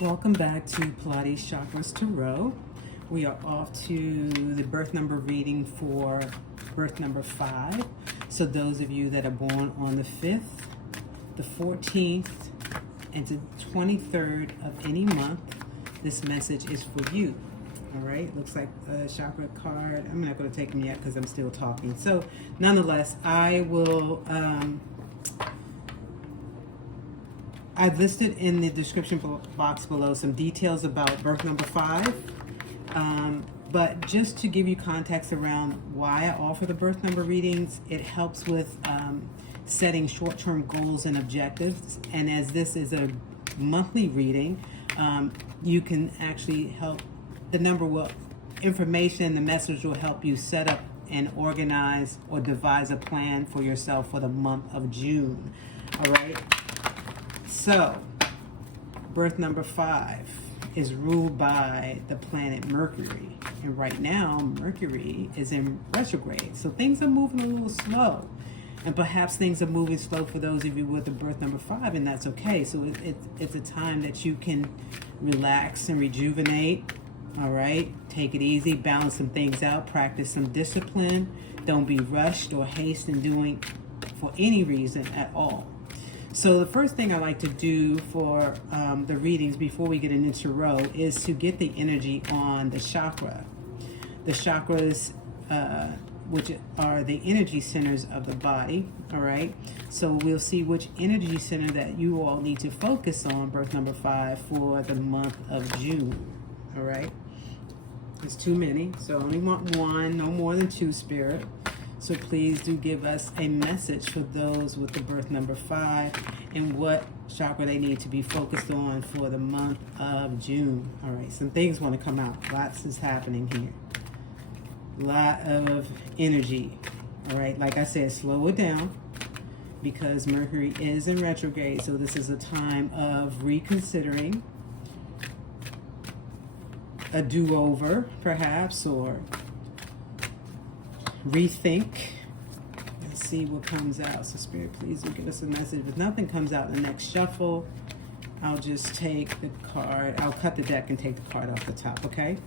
Welcome back to Pilates Chakras Tarot. We are off to the birth number reading for birth number 5. So those of you that are born on the 5th, the 14th, and the 23rd of any month, this message is for you. All right, looks like a chakra card. I'm not going to take them yet because I'm still talking. So nonetheless, I will... I've listed in the description box below some details about birth number 5. But just to give you context around why I offer the birth number readings, it helps with setting short-term goals and objectives. And as this is a monthly reading, you can actually help, information, the message will help you set up and organize or devise a plan for yourself for the month of June. All right. So, birth number 5 is ruled by the planet Mercury. And right now, Mercury is in retrograde. So things are moving a little slow. And perhaps things are moving slow for those of you with the birth number 5, and that's okay. So it's a time that you can relax and rejuvenate. All right? Take it easy, balance some things out, practice some discipline. Don't be rushed or hasten doing for any reason at all. So the first thing I like to do for the readings before we get into tarot is to get the energy on the chakra. The chakras, which are the energy centers of the body, all right? So we'll see which energy center that you all need to focus on, birth number 5, for the month of June, all right? It's too many, so I only want one, no more than 2, Spirit. So please do give us a message for those with the birth number 5 and what chakra they need to be focused on for the month of June. All right, some things want to come out. Lots is happening here. A lot of energy. All right, like I said, slow it down because Mercury is in retrograde. So this is a time of reconsidering, a do-over perhaps, or rethink. Let's see what comes out. So Spirit, please do give us a message. If nothing comes out in the next shuffle, I'll just take the card. I'll cut the deck and take the card off the top, okay?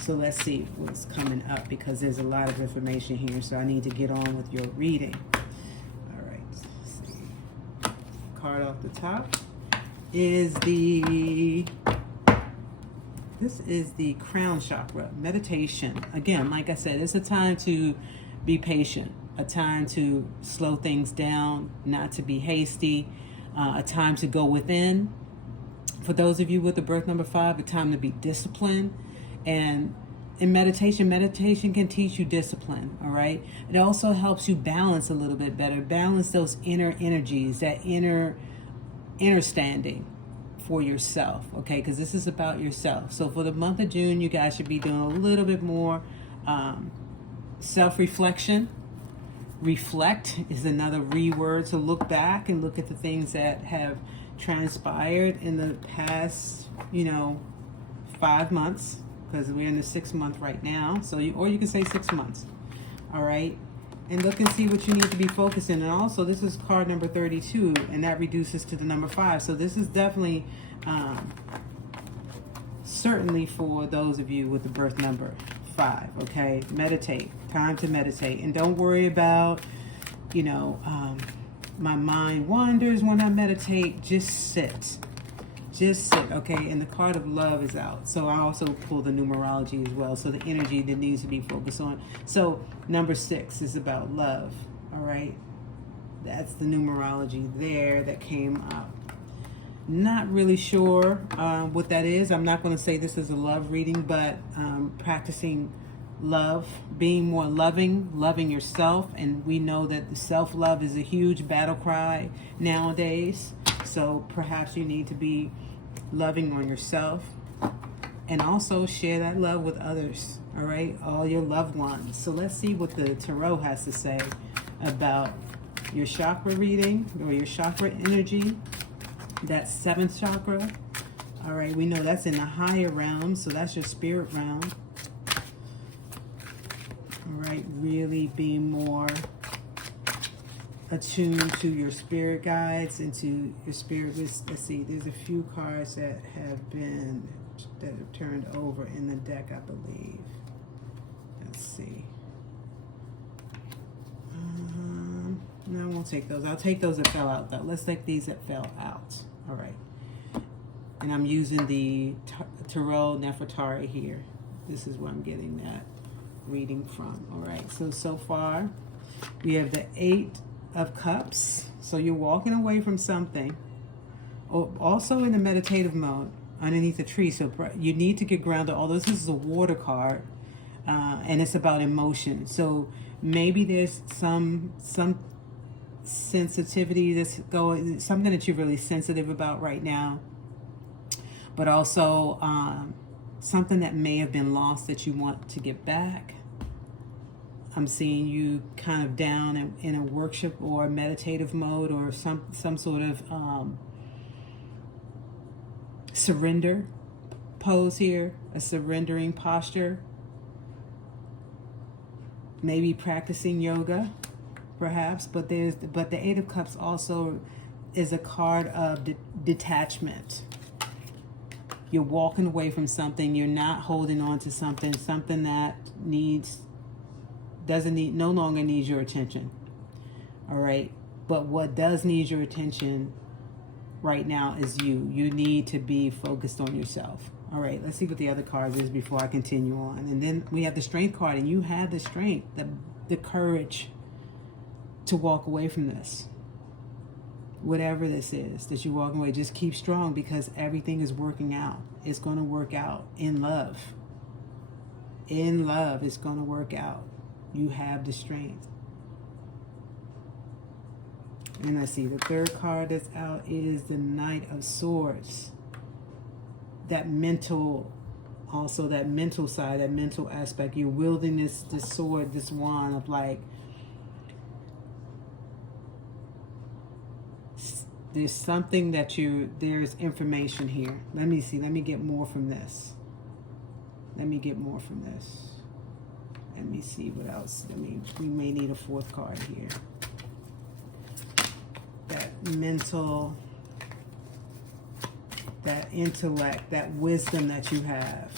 So let's see what's coming up because there's a lot of information here, so I need to get on with your reading. All right, let's see. Card off the top is this is the crown chakra, meditation. Again, like I said, it's a time to be patient, a time to slow things down, not to be hasty, a time to go within. For those of you with the birth number 5, a time to be disciplined. And in meditation can teach you discipline, all right? It also helps you balance a little bit better, balance those inner energies, that inner standing for yourself, okay? Because this is about yourself. So for the month of June, you guys should be doing a little bit more self-reflection. Reflect is another word, to look back and look at the things that have transpired in the past, 5 months, because we're in the 6th month right now. So or you can say 6 months, all right? And look and see what you need to be focusing. And also, this is card number 32, and that reduces to the number 5. So this is definitely, certainly for those of you with the birth number 5, okay? Meditate. Time to meditate. And don't worry about, my mind wanders when I meditate. Just sit. Just sit, okay? And the card of love is out. So I also pull the numerology as well. So the energy that needs to be focused on. So number 6 is about love, all right? That's the numerology there that came up. Not really sure what that is. I'm not going to say this is a love reading, but practicing love, being more loving yourself. And we know that the self-love is a huge battle cry nowadays. So perhaps you need to be loving on yourself and also share that love with others, all right? All your loved ones. So let's see what the tarot has to say about your chakra reading or your chakra energy. That's 7th chakra. All right, we know that's in the higher realm, so that's your spirit realm. All right, really be more attuned to your spirit guides and to your spirit. Let's see, there's a few cards that have turned over in the deck, I believe. Let's see. No, I won't take those. I'll take those that fell out, though. Let's take these that fell out. All right. And I'm using the Tarot Nefertari here. This is where I'm getting that reading from. All right. So far, we have the 8 of Cups. So you're walking away from something. Also in the meditative mode underneath the tree. So you need to get grounded. Although this is a water card, and it's about emotion. So maybe there's some sensitivity that's going, something that you're really sensitive about right now, but also something that may have been lost that you want to get back. I'm seeing you kind of down in a worship or meditative mode, or some sort of surrender pose here, a surrendering posture. Maybe practicing yoga, perhaps, but the 8 of Cups also is a card of detachment. You're walking away from something. You're not holding on to something that no longer needs your attention. All right, but what does need your attention right now is you. You need to be focused on yourself. All right, let's see what the other cards is before I continue on. And then we have the Strength card, and you have the strength, the courage to walk away from this. Whatever this is that you're walking away, just keep strong, because everything is working out. It's going to work out in love. In love, it's going to work out. You have the strength. And let's see, the third card that's out is the Knight of Swords. That mental side, that mental aspect. You're wielding this sword, this wand of like, there's something there's information here. Let me see, let me get more from this. Let me see what else. We may need a 4th card here. That mental, that intellect, that wisdom that you have.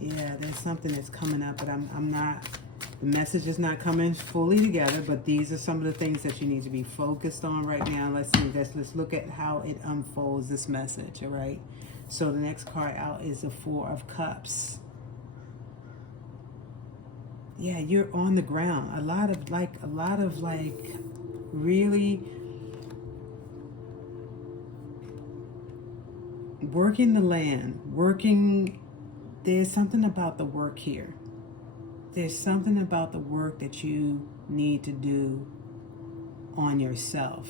Yeah, there's something that's coming up, but I'm not, the message is not coming fully together, but these are some of the things that you need to be focused on right now. Let's see this. Let's look at how it unfolds, this message, all right? So the next card out is the 4 of Cups. Yeah, you're on the ground. A lot of really working the land, there's something about the work here. There's something about the work that you need to do on yourself.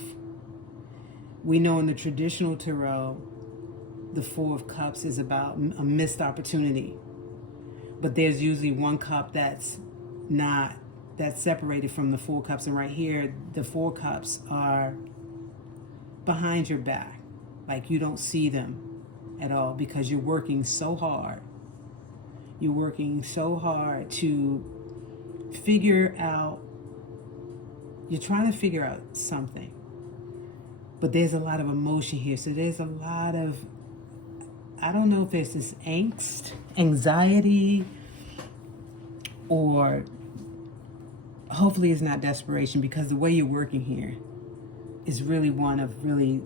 We know in the traditional tarot, the 4 of Cups is about a missed opportunity. But there's usually one cup that's separated from the 4 cups. And right here, the 4 cups are behind your back. Like you don't see them at all, because you're working so hard. You're working so hard to figure out, you're trying to figure out something. But there's a lot of emotion here. So there's a lot of, I don't know if there's this angst, anxiety, or hopefully it's not desperation, because the way you're working here is really one of really,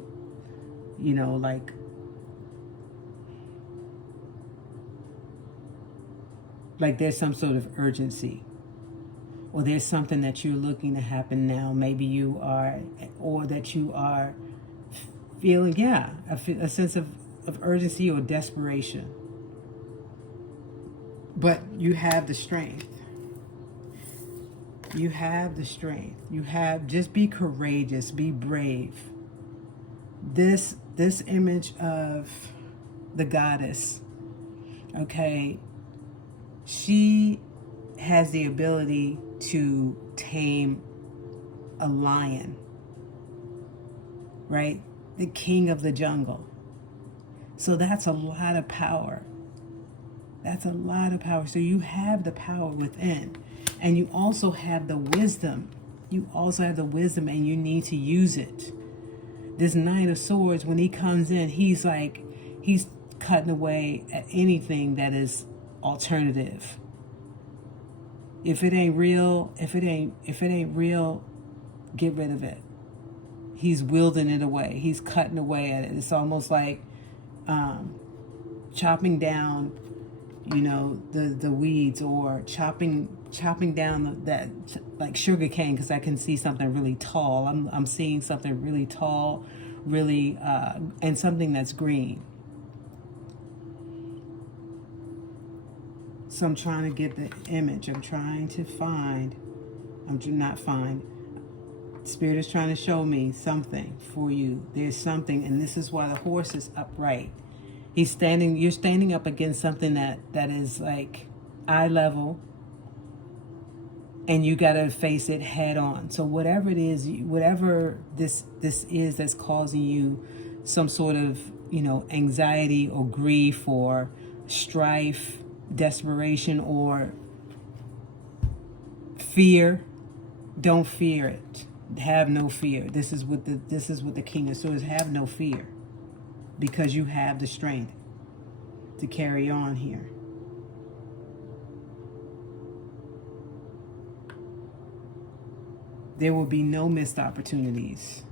like there's some sort of urgency, or there's something that you're looking to happen now. Maybe you are, or that you are feeling, a sense of urgency or desperation. But you have the strength. You have the strength. Just be courageous, be brave. This image of the goddess, okay, she has the ability to tame a lion, right? The king of the jungle. So that's a lot of power. That's a lot of power. So you have the power within. And you also have the wisdom you also have the wisdom, and you need to use it. This Nine of Swords, when he comes in, he's cutting away at anything that is alternative. If it ain't real, get rid of it. He's wielding it away. He's cutting away at it. It's almost like chopping down, the weeds, or chopping down that like sugar cane, because I can see something really tall. I'm seeing something really tall, really, and something that's green. So I'm trying to get the image. I'm not find. Spirit is trying to show me something for you. There's something, and this is why the horse is upright. You're standing up against something that is like eye level, and you got to face it head on. So whatever it is, whatever this is that's causing you some sort of, anxiety or grief or strife, desperation or fear, don't fear it. Have no fear. This is what the King of Swords, have no fear, because you have the strength to carry on here. There will be no missed opportunities.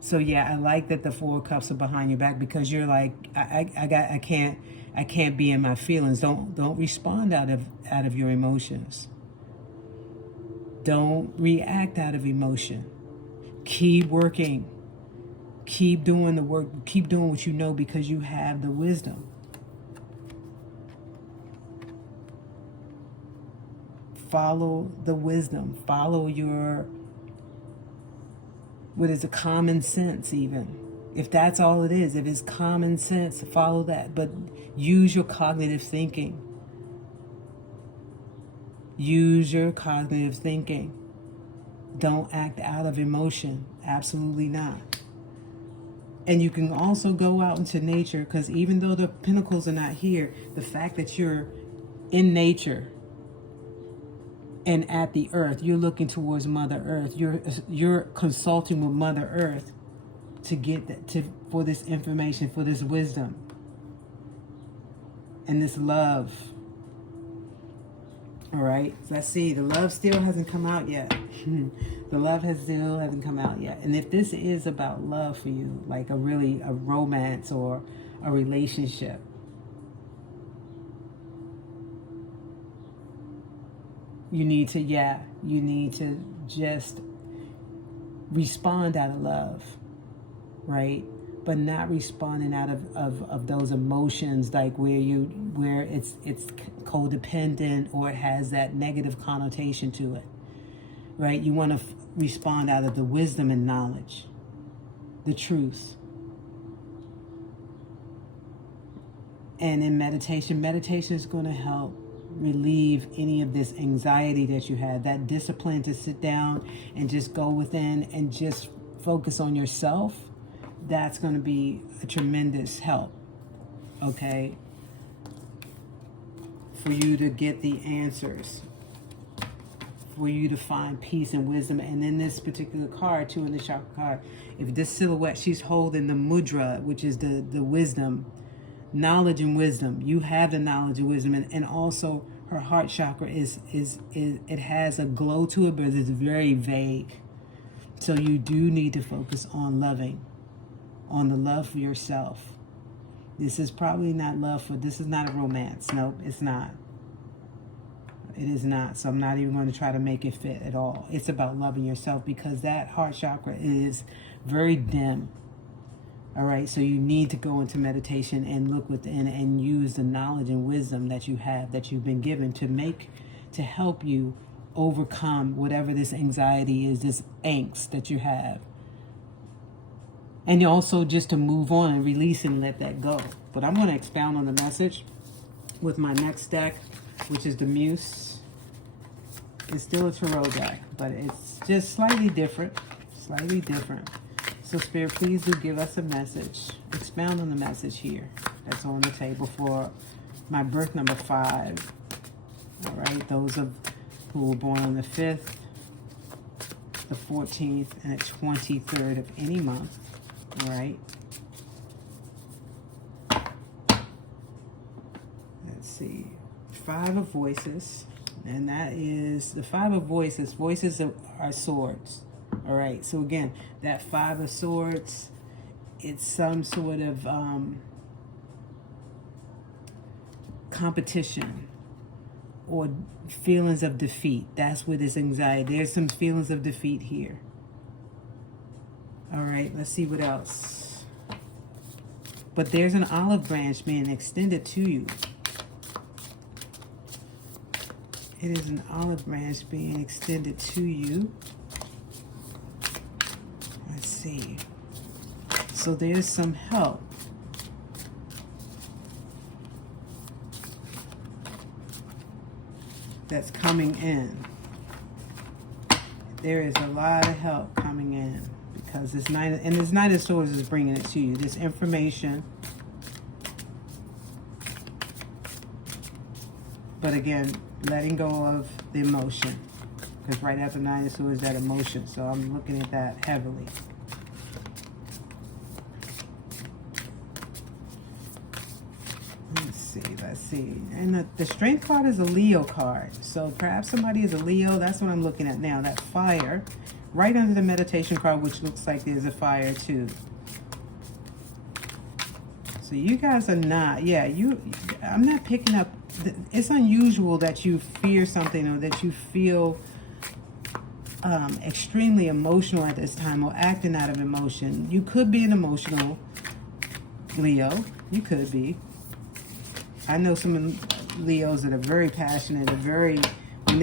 So yeah, I like that the Four of Cups are behind your back, because you're like, I can't be in my feelings. Don't respond out of your emotions. Don't react out of emotion. Keep working. Keep doing the work. Keep doing what you know, because you have the wisdom. Follow the wisdom. Follow your, what is it, common sense even. If that's all it is, if it's common sense, follow that. But use your cognitive thinking. Use your cognitive thinking. Don't act out of emotion. Absolutely not. And you can also go out into nature, because even though the pentacles are not here, the fact that you're in nature and at the earth, you're looking towards Mother Earth. You're consulting with Mother Earth to get that, for this information, for this wisdom and this love. All right, so let's see. The love still hasn't come out yet. The love still hasn't come out yet. And if this is about love for you, like a romance or a relationship, you need to just respond out of love, right? But not responding out of those emotions, like where it's codependent, or it has that negative connotation to it, right? You want to respond out of the wisdom and knowledge, the truth. And in meditation is going to help relieve any of this anxiety that you have, that discipline to sit down and just go within and just focus on yourself. That's going to be a tremendous help, okay, for you to get the answers, for you to find peace and wisdom. And in this particular card, too, in the chakra card, if this silhouette, she's holding the mudra, which is the wisdom, knowledge and wisdom. You have the knowledge and wisdom, and also her heart chakra is it has a glow to it, but it's very vague. So you do need to focus on loving, on the love for yourself. This is probably not this is not a romance. Nope, it's not. It is not. So I'm not even going to try to make it fit at all. It's about loving yourself, because that heart chakra is very dim. All right, so you need to go into meditation and look within and use the knowledge and wisdom that you have, that you've been given, to help you overcome whatever this anxiety is, this angst that you have. And also just to move on and release and let that go. But I'm going to expound on the message with my next deck, which is the Muse. It's still a tarot deck, but it's just slightly different. So Spirit, please do give us a message. Expound on the message here that's on the table for my birth number 5. All right, those who were born on the 5th, the 14th, and the 23rd of any month. All right. Let's see. 5 of Voices. And that is the 5 of Voices. Voices are swords. All right. So again, that 5 of Swords, it's some sort of competition or feelings of defeat. That's where this anxiety. There's some feelings of defeat here. All right. Let's see what else. But there's an olive branch being extended to you. It is an olive branch being extended to you. Let's see. So there's some help. That's coming in. There is a lot of help coming in because this Knight of Swords is bringing it to you. This information. But again, letting go of the emotion. Because right after Knight of Swords is that emotion. So I'm looking at that heavily. Let's see. And the Strength card is a Leo card. So perhaps somebody is a Leo. That's what I'm looking at now. That fire. Right under the meditation card, which looks like there's a fire too. So you guys are not, I'm not picking up, it's unusual that you fear something or that you feel extremely emotional at this time or acting out of emotion. You could be an emotional Leo. You could be. I know some Leos that are very passionate and very, when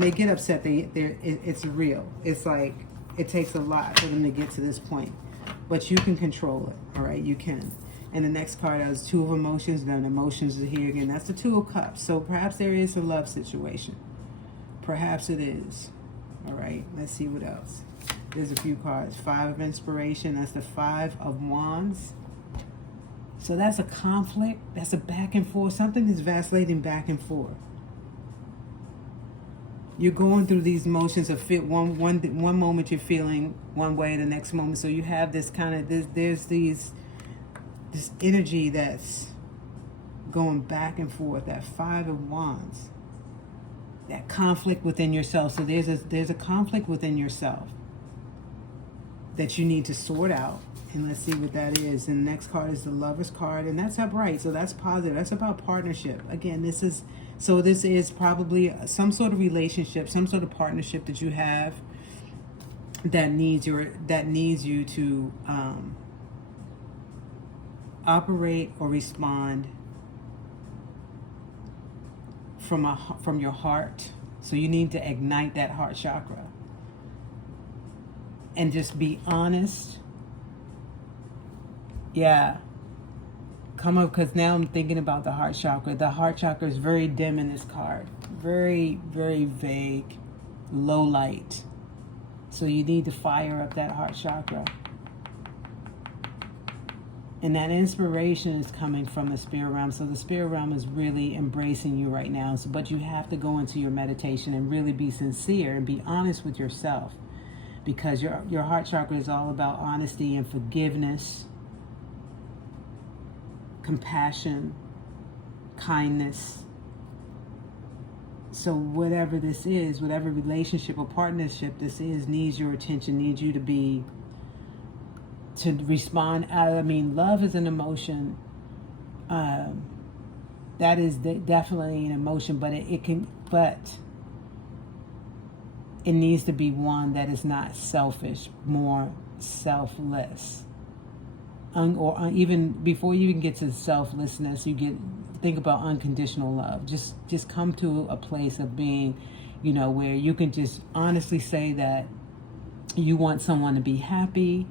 they get upset, it's real. It's like, it takes a lot for them to get to this point. But you can control it, all right? You can. And the next card is 2 of Emotions. Then emotions are here again. That's the 2 of Cups. So perhaps there is a love situation. Perhaps it is. All right, let's see what else. There's a few cards. 5 of Inspiration. That's the 5 of Wands. So that's a conflict. That's a back and forth. Something is vacillating back and forth. You're going through these motions of one moment you're feeling one way, the next moment. So you have this kind of there's this energy that's going back and forth. That 5 of Wands. That conflict within yourself. So there's a conflict within yourself that you need to sort out. And let's see what that is. And the next card is the Lover's card. And that's upright. So that's positive. That's about partnership. Again, this is probably some sort of relationship, some sort of partnership that you have that needs you to operate or respond from your heart. So you need to ignite that heart chakra. And just be honest. Yeah. Come up, because now I'm thinking about the heart chakra. The heart chakra is very dim in this card. Very, very vague. Low light. So you need to fire up that heart chakra. And that inspiration is coming from the spirit realm. So the spirit realm is really embracing you right now. But you have to go into your meditation and really be sincere and be honest with yourself. Because your heart chakra is all about honesty and forgiveness, compassion, kindness. So whatever this is, whatever relationship or partnership this is, needs your attention, needs you to respond out. I mean, love is an emotion. That is definitely an emotion, but it needs to be one that is not selfish, more selfless. Even before you even get to selflessness, think about unconditional love. Just come to a place of being, where you can just honestly say that you want someone to be happy.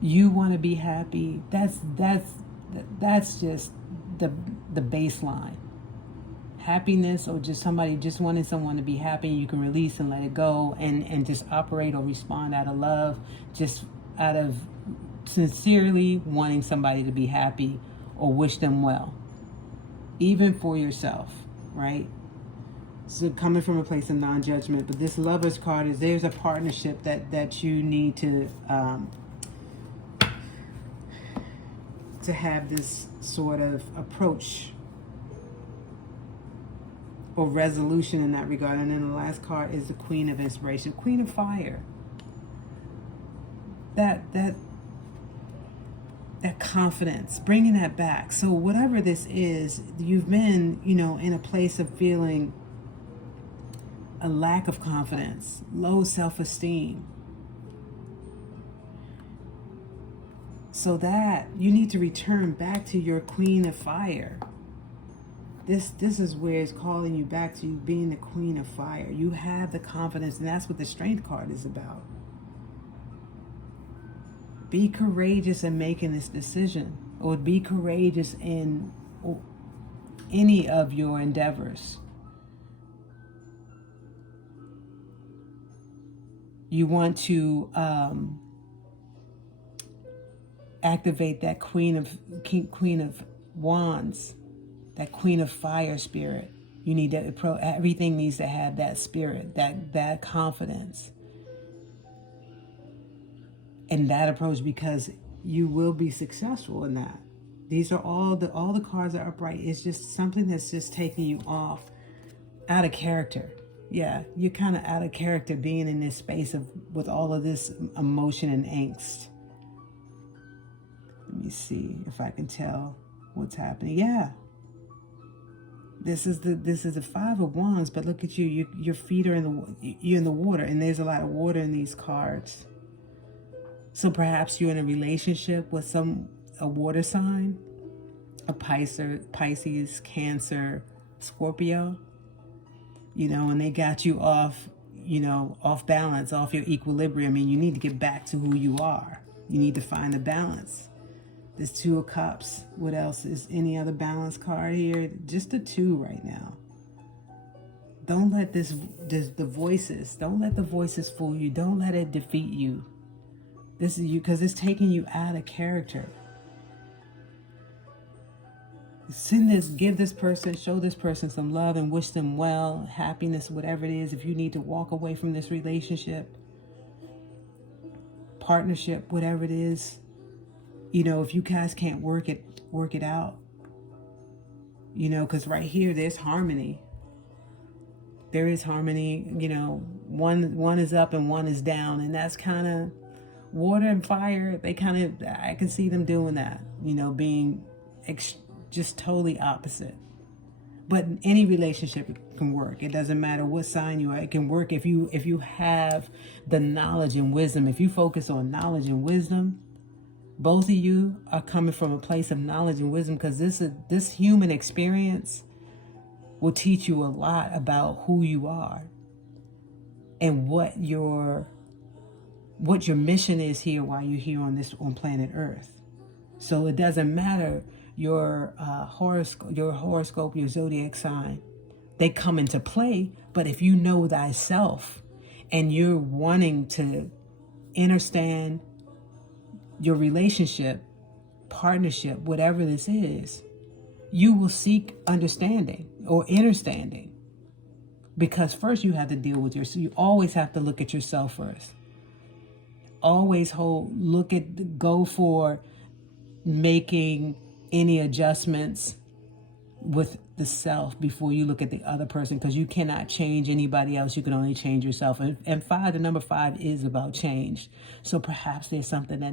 You want to be happy. That's just the baseline. Happiness, or just somebody just wanting someone to be happy, you can release and let it go and just operate or respond out of love, just out of sincerely wanting somebody to be happy or wish them well, even for yourself, right? So coming from a place of non-judgment, but this Lovers card is there's a partnership that you need to have this sort of approach or resolution in that regard. And then the last card is the Queen of Inspiration, Queen of Fire. That confidence, bringing that back. So whatever this is, you've been, in a place of feeling a lack of confidence, low self-esteem. So that you need to return back to your Queen of Fire. This is where it's calling you back to you being the Queen of Fire. You have the confidence, and that's what the Strength card is about. Be courageous in making this decision, or be courageous in any of your endeavors. You want to activate that Queen of Wands, that Queen of Fire spirit. You need that. Everything needs to have that spirit, that confidence, and that approach, because you will be successful in that. These are all the cards are upright. It's just something that's just taking you out of character. Yeah, you're kind of out of character being in this space with all of this emotion and angst. Let me see if I can tell what's happening. Yeah. This is the Five of Wands, but look at you. Your feet are you're in the water, and there's a lot of water in these cards. So perhaps you're in a relationship with a water sign, a Pisces, Cancer, Scorpio, and they got you off balance, off your equilibrium, and you need to get back to who you are. You need to find the balance. There's Two of Cups. What else is any other balance card here? Just a 2 right now. Don't let the voices fool you. Don't let it defeat you. This is you, because it's taking you out of character. Show this person some love and wish them well, happiness, whatever it is. If you need to walk away from this relationship, partnership, whatever it is, if you guys can't work it out, because right here, there's harmony. There is harmony, one is up and one is down, and that's kind of water and fire. I can see them doing that, being just totally opposite. But any relationship can work. It doesn't matter what sign you are. It can work if you have the knowledge and wisdom. If you focus on knowledge and wisdom, both of you are coming from a place of knowledge and wisdom, because this human experience will teach you a lot about who you are and what your mission is here while you're here on planet Earth. So it doesn't matter your horoscope, your zodiac sign. They come into play, but if you know thyself and you're wanting to understand your relationship, partnership, whatever this is, you will seek understanding or understanding. Because first you have to deal with yourself. You always have to look at yourself first. Always go for making any adjustments with the self before you look at the other person, because you cannot change anybody else. You can only change yourself. And the number 5 is about change. So perhaps there's something that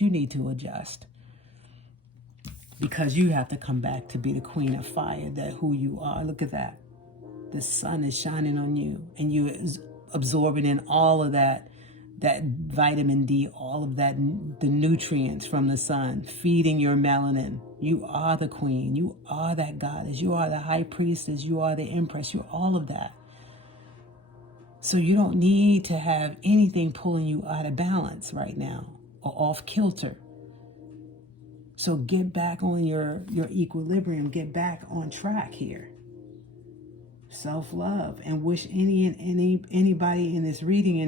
you need to adjust, because you have to come back to be the Queen of Fire, that who you are. Look at that. The sun is shining on you, and you're absorbing in all of that vitamin D, all of that, the nutrients from the sun, feeding your melanin. You are the queen. You are that goddess. You are the high priestess. You are the empress. You're all of that. So you don't need to have anything pulling you out of balance right now or off kilter. So get back on your equilibrium. Get back on track here. Self-love, and wish anybody in this reading,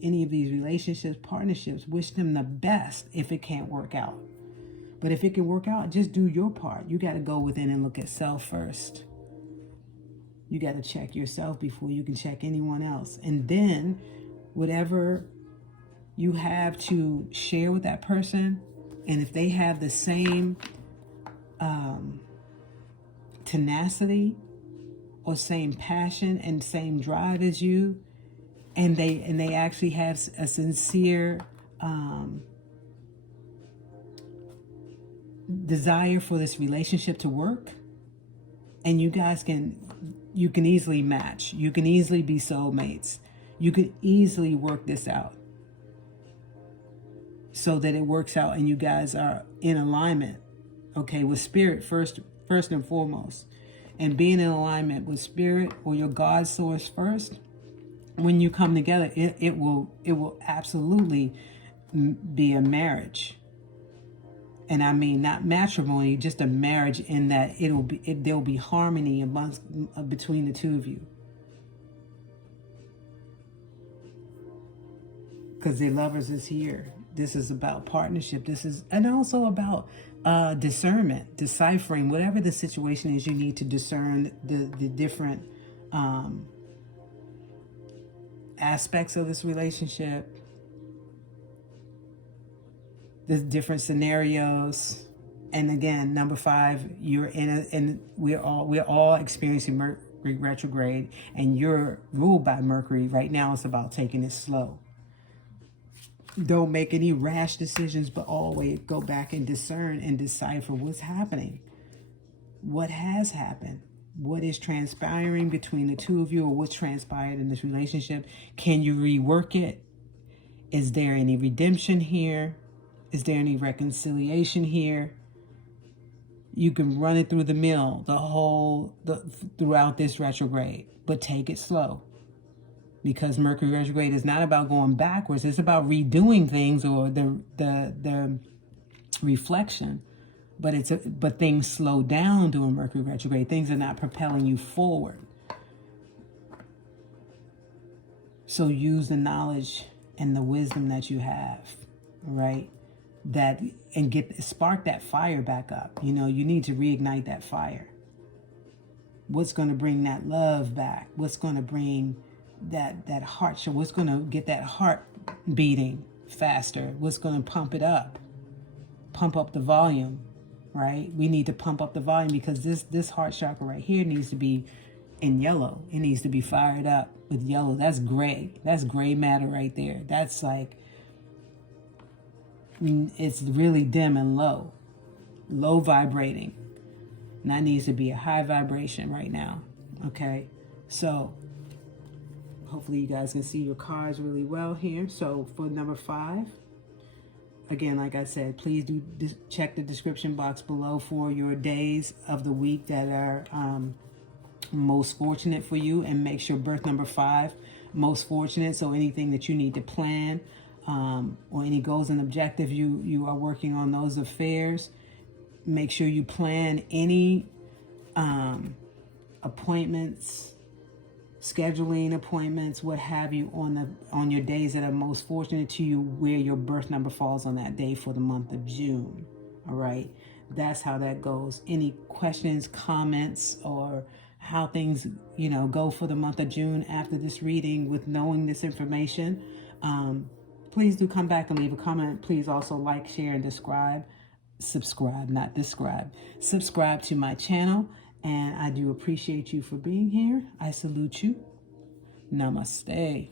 any of these relationships, partnerships, wish them the best if it can't work out. But if it can work out, just do your part. You got to go within and look at self first. You got to check yourself before you can check anyone else. And then whatever you have to share with that person, and if they have the same tenacity or same passion and same drive as you, and they actually have a sincere desire for this relationship to work, and you can easily match. You can easily be soulmates. You can easily work this out so that it works out and you guys are in alignment, okay, with spirit first and foremost. And being in alignment with spirit or your God source first, when you come together, it will absolutely be a marriage. And I mean not matrimony, just a marriage, in that there'll be harmony between the two of you. Because the Lovers is here. This is about partnership. And also about discernment, deciphering whatever the situation is. You need to discern the different aspects of this relationship, the different scenarios. And again, number 5, you're and we're all experiencing Mercury retrograde, and you're ruled by Mercury right now. It's about taking it slow. Don't make any rash decisions, but always go back and discern and decipher what's happening. What has happened? What is transpiring between the two of you, or what's transpired in this relationship? Can you rework it? Is there any redemption here? Is there any reconciliation here? You can run it through the mill throughout this retrograde, but take it slow. Because Mercury retrograde is not about going backwards. It's about redoing things, or the reflection. But things slow down during Mercury retrograde. Things are not propelling you forward. So use the knowledge and the wisdom that you have, right? And spark that fire back up. You need to reignite that fire. What's going to bring that love back? What's going to bring that heart? So what's going to get that heart beating faster? What's going to pump it up? Pump up the volume, right? We need to pump up the volume, because this heart chakra right here needs to be in yellow. It needs to be fired up with yellow. That's gray. That's gray matter right there. That's like, it's really dim and low vibrating. And that needs to be a high vibration right now. Okay. So hopefully you guys can see your cards really well here. So for number 5, again, like I said, please do check the description box below for your days of the week that are most fortunate for you, and make sure birth number 5 most fortunate. So anything that you need to plan, or any goals and objectives you are working on, those affairs, make sure you plan any appointments, scheduling appointments, what have you, on your days that are most fortunate to you, where your birth number falls on that day for the month of June. All right, that's how that goes. Any questions, comments, or how things go for the month of June after this reading, with knowing this information, please do come back and leave a comment. Please also like, share, and subscribe to my channel. And I do appreciate you for being here. I salute you. Namaste.